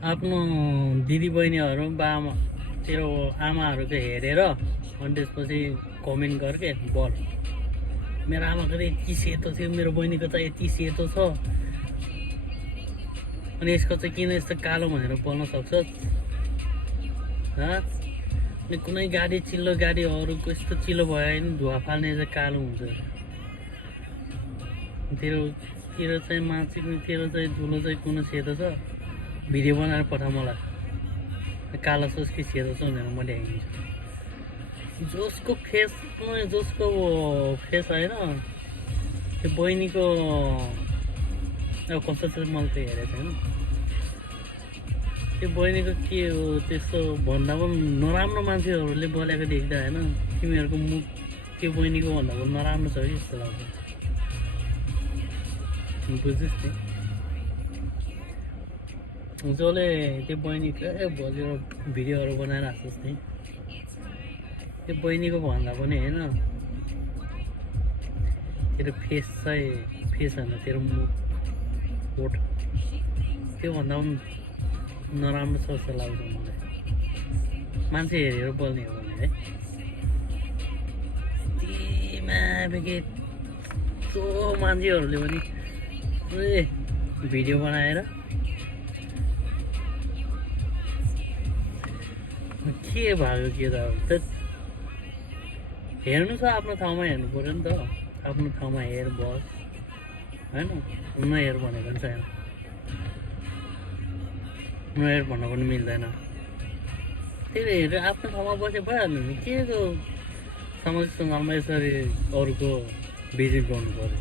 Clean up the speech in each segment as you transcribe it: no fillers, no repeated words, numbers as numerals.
आफ्नो दिदीबहिनीहरू बामा तेरो आमाहरूको हेरेर अनि त्यसपछि कमेन्ट गर्के बोल मेरो आमाको त यति सेतो थियो मेरो बहिनीको त यति सेतो छ अनि यसको चाहिँ किन यस्तो कालो भनेर बोल्न सक्छ अनि कुनै गाडी चिल्लो गाडीहरूको यस्तो चिल्लो भयो भने धुवा फाल्ने चाहिँ कालो हुन्छ तेरो चाहिँ मान्छे तेरो चाहिँ धुलो चाहिँ कुन सेतो छ भिडियो बनाएर पठा मलाई कालो सोच कि सेतो छ भनेर म देखाइदिन्छु जसको फेस होइन त्यो बहिनीको अब कस्तो छ मैले त हेरेको छैन त्यो बहिनीको के हो त्यस्तो भन्दा पनि नराम्रो मान्छेहरूले बोलेको देख्दा होइन तिमीहरूको मुख त्यो बहिनीको भन्दा पनि नराम्रो छ कि जस्तो लाग्छ बुझ्छस् नि जसले त्यो बहिनीको भोलि भिडियोहरू बनाएर हाल्छस् नि त्यो बहिनीको भन्दा पनि होइन तेरो फेस होइन तेरो मुख कोट त्योभन्दा पनि नराम्रो छ जस्तो लाग्छ मलाई मान्छे हेरेर बोल्ने हो भने है त्यही त्यो मान्छेहरूले पनि भिडियो बनाएर के भएको के त हेर्नु छ आफ्नो ठाउँमा हेर्नु पऱ्यो नि त आफ्नो ठाउँमा हेर बस होइन नहेर भनेको पनि छैन नहेर भन्न पनि मिल्दैन त्यही हेरेर आफ्नो ठाउँमा बसे भइहाल्नु नि के को सामाजिक सञ्जालमा यसरी अरूको भिजिट गर्नु पऱ्यो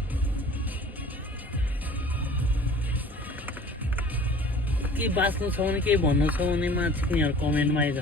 के बाँच्नु छ भने केही भन्नु छ भने तिनीहरू कमेन्टमा आइज